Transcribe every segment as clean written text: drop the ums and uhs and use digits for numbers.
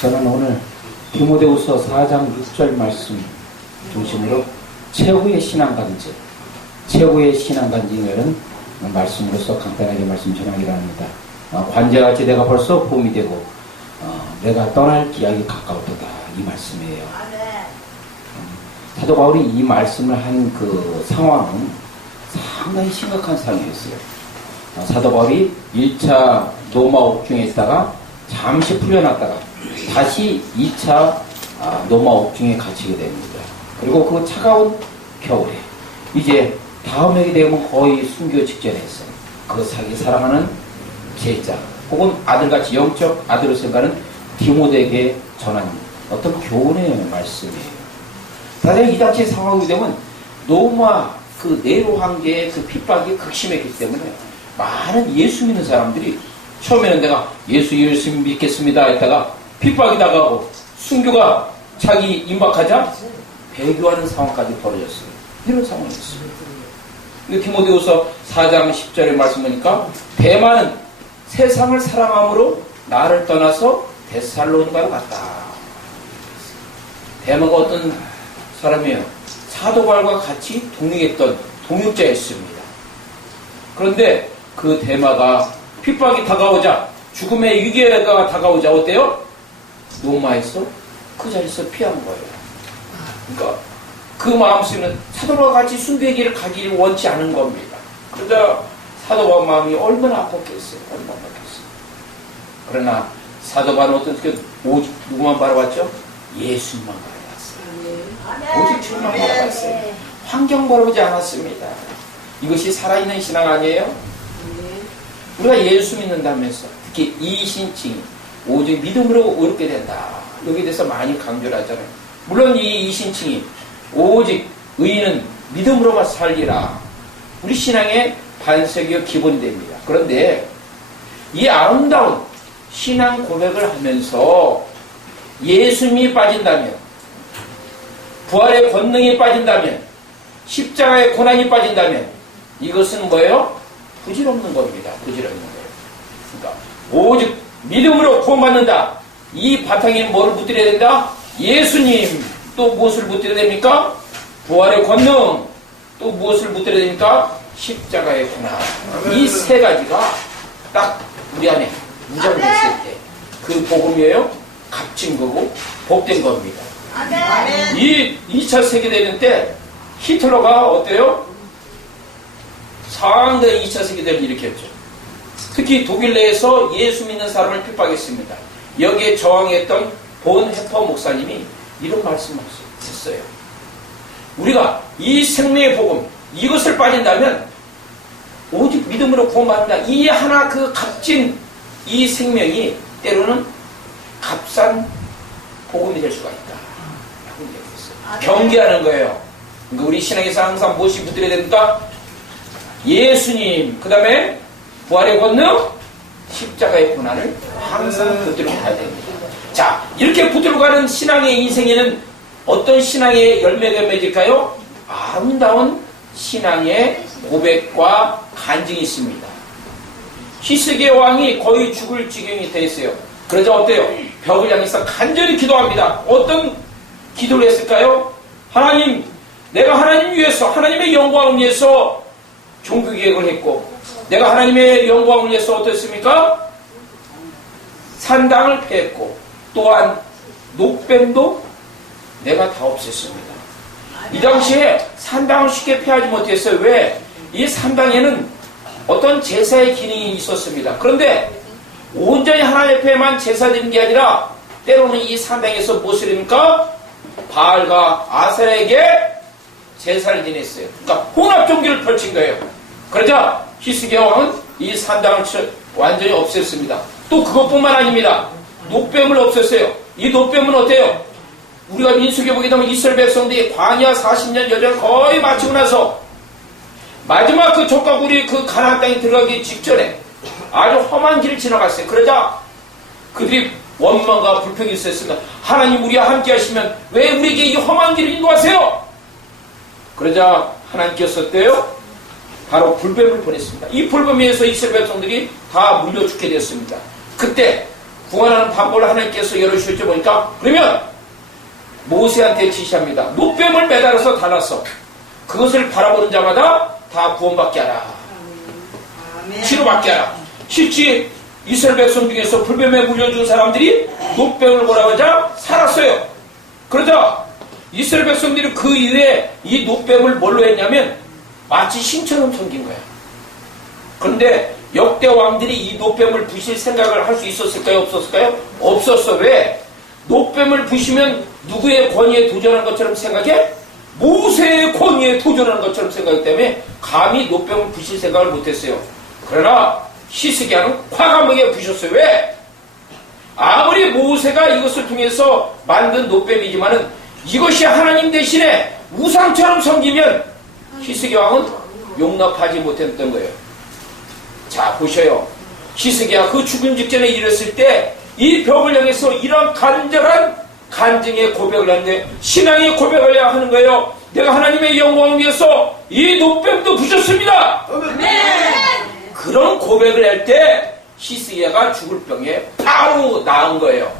저는 오늘 디모데후서 4장 6절 말씀 중심으로 최후의 신앙간증, 최후의 신앙간증이라는 말씀으로서 간단하게 말씀 전하기로 합니다. 관제같이 내가 벌써 봄이 되고 내가 떠날 기약이 가까웠다, 이 말씀이에요. 사도 바울이 이 말씀을 한 그 상황은 상당히 심각한 상황이었어요. 사도 바울이 1차 로마 옥중에 있다가 잠시 풀려났다가 다시 2차 로마 옥중에 갇히게 됩니다. 그리고 그 차가운 겨울에 이제 다음 해이 되면 거의 순교 직전에 있어요. 그 자기 사랑하는 제자 혹은 아들같이 영적 아들로 생각하는 디모데에게 전한 어떤 교훈의 말씀이에요. 사실 이 당시 상황이 되면 로마 그 네로 황제의 그 핍박이 극심했기 때문에 많은 예수 믿는 사람들이 처음에는 내가 예수 믿겠습니다 했다가 핍박이 나가고 순교가 자기 임박하자 배교하는 상황까지 벌어졌어요. 이런 상황이었어요. 근데 디모데후서 4장 10절의 말씀 보니까 대마는 세상을 사랑함으로 나를 떠나서 데살로니가로 갔다. 대마가 어떤 사람이에요? 사도 바울과 같이 동행했던 동역자였습니다. 그런데 그 대마가 핍박이 다가오자, 죽음의 위기가 다가오자 어때요? 로마에서 그 자리에서 피한 거예요. 그러니까 그 마음속에는 사도와 같이 순교의 길을 가기를 원치 않은 겁니다. 그러자 사도와 마음이 얼마나 아팠겠어요. 얼마나 아팠겠어요. 그러나 사도 바울은 어떻게 오직 누구만 바라봤죠? 예수님만 바라봤어요. 오직 주님만 바라봤어요. 환경 바라보지 않았습니다. 이것이 살아있는 신앙 아니에요? 우리가 예수 믿는다면서 특히 이신칭 오직 믿음으로 의롭게 된다. 여기에 대해서 많이 강조를 하잖아요. 물론 이 이신칭이 오직 의인은 믿음으로만 살리라. 우리 신앙의 반석이요 기본이 됩니다. 그런데 이 아름다운 신앙 고백을 하면서 예수님이 빠진다면, 부활의 권능이 빠진다면, 십자가의 고난이 빠진다면 이것은 뭐예요? 부질없는 겁니다. 부질없는 거예요. 그러니까 오직 믿음으로 구원받는다. 이 바탕에 뭐를 붙들어야 된다? 예수님. 또 무엇을 붙들어야 됩니까? 부활의 권능. 또 무엇을 붙들어야 됩니까? 십자가의 고난. 이 세 가지가 딱 우리 안에 무장됐을 때 그 복음이에요. 값진 거고 복된 겁니다. 이 2차 세계대전 때 히틀러가 어때요? 상당히 2차 세계대전을 일으켰죠. 특히 독일 내에서 예수 믿는 사람을 핍박했습니다. 여기에 저항했던 본 해퍼 목사님이 이런 말씀을 했어요. 우리가 이 생명의 복음, 이것을 빠진다면 오직 믿음으로 구원받는다. 이 하나 그 값진 이 생명이 때로는 값싼 복음이 될 수가 있다. 라고 얘기했어요. 경계하는 거예요. 그러니까 우리 신앙에서 항상 무엇이 붙들어야 됩니까? 예수님, 그 다음에 부활의 권능, 십자가의 고난을 항상 붙들고 가야 됩니다. 자, 이렇게 붙들고 가는 신앙의 인생에는 어떤 신앙의 열매가 맺을까요? 아름다운 신앙의 고백과 간증이 있습니다. 히스기야 왕이 거의 죽을 지경이 되었어요. 그러자 어때요? 벽을 향해서 간절히 기도합니다. 어떤 기도를 했을까요? 하나님, 내가 하나님 위해서, 하나님의 영광을 위해서 종교 계획을 했고, 내가 하나님의 영광을 위해서 어떻습니까? 산당을 폐했고, 또한 녹뱀도 내가 다 없앴습니다. 이 당시에 산당을 쉽게 폐하지 못했어요. 왜? 이 산당에는 어떤 제사의 기능이 있었습니다. 그런데 온전히 하나님 앞에만 제사 드리는 게 아니라 때로는 이 산당에서 무엇을 합니까? 바알과 아세라에게 제사를 지냈어요. 그러니까 혼합 종교를 펼친 거예요. 그러자 히스기야 왕은 이 산당을 완전히 없앴습니다. 또 그것뿐만 아닙니다. 녹뱀을 없앴어요. 이 녹뱀은 어때요? 우리가 민수기에 보게 되면 이스라엘 백성들이 광야 40년 여정을 거의 마치고 나서 마지막 그 족가구리 그 가나안 땅에 들어가기 직전에 아주 험한 길을 지나갔어요. 그러자 그들이 원망과 불평이 있었습니다. 하나님 우리와 함께 하시면 왜 우리에게 이 험한 길을 인도하세요? 그러자 하나님께서 어때요? 바로 불뱀을 보냈습니다. 이 불뱀에서 이스라엘 백성들이 다 물려 죽게 되었습니다. 그때 구원하는 방법을 하나님께서 열어주실지 보니까 그러면 모세한테 지시합니다. 노뱀을 매달아서 달았어. 그것을 바라보는 자마다 다 구원받게 하라. 치료받게 하라. 실제 이스라엘 백성 중에서 불뱀에 물려준 사람들이 노뱀을 뭐라고 하자 살았어요. 그러자 이스라엘 백성들이 그 이후에 이 노뱀을 뭘로 했냐면 마치 신처럼 섬긴 거야. 그런데 역대 왕들이 이 노뱀을 부실 생각을 할 수 있었을까요? 없었을까요? 없었어. 왜? 노뱀을 부시면 누구의 권위에 도전한 것처럼 생각해? 모세의 권위에 도전한 것처럼 생각하기 때문에 감히 노뱀을 부실 생각을 못했어요. 그러나 히스기야는 과감하게 부셨어요. 왜? 아무리 모세가 이것을 통해서 만든 노뱀이지만은 이것이 하나님 대신에 우상처럼 섬기면 히스기야 왕은 용납하지 못했던 거예요. 자, 보셔요. 히스기야 그 죽음 직전에 이르렀을 때 이 벽을 향해서 이런 간절한 간증의 고백을 하는데 신앙의 고백을 해야 하는 거예요. 내가 하나님의 영광을 위해서 이 노뱀도 부셨습니다. 그런 고백을 할 때 히스기야가 죽을 병에 바로 나은 거예요.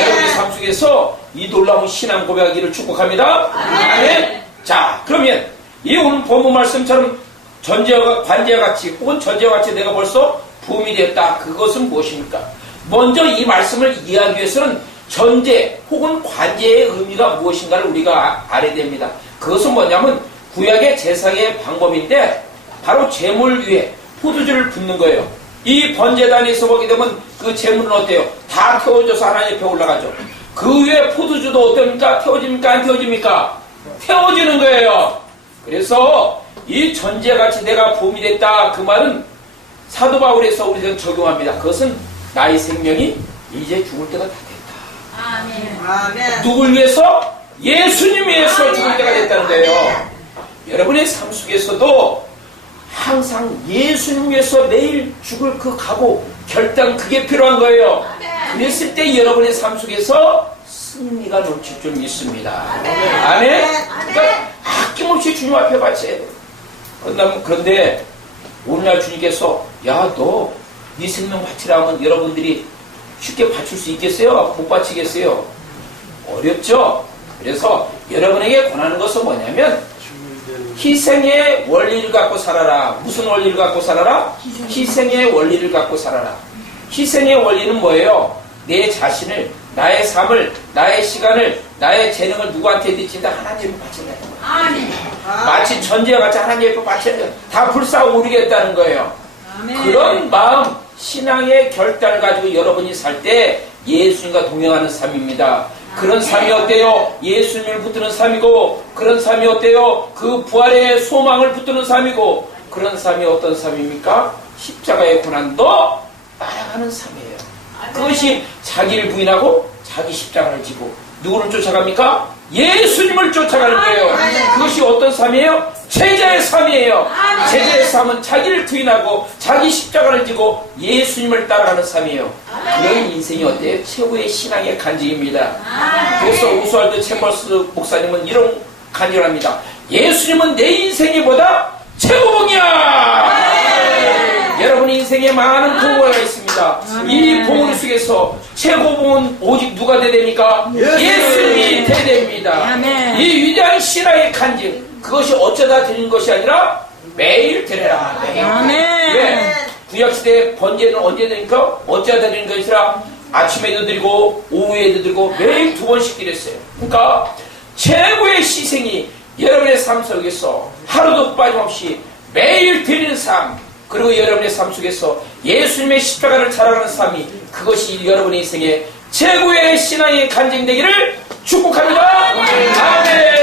여러분의 삶 속에서 이 놀라운 신앙 고백하기를 축복합니다. 아멘. 자, 그러면 이 오늘 본문 말씀처럼 전제와 관제와 같이 혹은 전제와 같이 내가 벌써 부음이 되었다. 그것은 무엇입니까? 먼저 이 말씀을 이해하기 위해서는 전제 혹은 관제의 의미가 무엇인가를 우리가 알아야 됩니다. 그것은 뭐냐면 구약의 제사의 방법인데 바로 제물 위에 포도주를 붓는 거예요. 이 번제단에서 보게 되면 그 제물은 어때요? 다 태워져서 하나님 옆에 올라가죠. 그 위에 포도주도 어떻습니까? 태워집니까? 안 태워집니까? 태워지는 거예요. 그래서 이 전제같이 내가 부음이 됐다. 그 말은 사도 바울에서 우리는 적용합니다. 그것은 나의 생명이 이제 죽을 때가 다 됐다. 아멘. 누굴 위해서? 예수님 위해서 죽을 때가 됐다는 거예요. 여러분의 삶 속에서도 항상 예수님 위해서 내일 죽을 그 각오, 결단 그게 필요한 거예요. 그랬을 때 여러분의 삶 속에서 승리가 넘칠 줄 믿습니다. 아멘. 그러니까 아낌없이 주님 앞에 바쳐야 돼요. 그런데 오늘날 주님께서 야, 너 네 생명 바치라면 여러분들이 쉽게 바칠 수 있겠어요? 못 바치겠어요? 어렵죠? 그래서 여러분에게 권하는 것은 뭐냐면 희생의 원리를 갖고 살아라. 무슨 원리를 갖고 살아라? 희생의 원리를 갖고 살아라. 희생의 원리는 뭐예요? 내 자신을, 나의 삶을, 나의 시간을, 나의 재능을 누구한테 드친다? 하나님을 바친다는 거예요. 아멘. 마치 전제와 같이 하나님을 바쳐야 돼요. 다 불사오르겠다는 거예요. 아멘. 그런 마음, 신앙의 결단을 가지고 여러분이 살 때 예수님과 동행하는 삶입니다. 그런 삶이 어때요? 예수님을 붙드는 삶이고, 그런 삶이 어때요? 그 부활의 소망을 붙드는 삶이고, 그런 삶이 어떤 삶입니까? 십자가의 고난도 따라가는 삶이에요. 그것이 자기를 부인하고 자기 십자가를 지고 누구를 쫓아갑니까? 예수님을 쫓아가는 거예요. 그것이 어떤 삶이에요? 제자의 삶이에요. 제자의 삶은 자기를 부인하고 자기 십자가를 지고 예수님을 따라가는 삶이에요. 그런 인생이 어때요? 최고의 신앙의 간증입니다. 그래서 오스왈드 챔버스 목사님은 이런 간증을 합니다. 예수님은 내 인생이 보다 최고봉이야. 여러분 인생에 많은 봉우가 있습니다. 이 봉우 속에서 최고봉은 오직 누가 돼야 됩니까? 예수님이 돼야 됩니다. 이 위대한 신앙의 간증, 그것이 어쩌다 드리는 것이 아니라 매일 드려라. 매일. 왜? 구약시대에 번제는 언제 드립니까? 어쩌다 드리는 것이 아니라 아침에도 드리고 오후에도 드리고 매일 2번씩 드렸어요. 그러니까 최고의 희생이 여러분의 삶 속에서 하루도 빠짐없이 매일 드리는 삶, 그리고 여러분의 삶 속에서 예수님의 십자가를 자랑하는 삶이, 그것이 여러분의 인생의 최고의 신앙의 간증되기를 축복합니다. 아멘.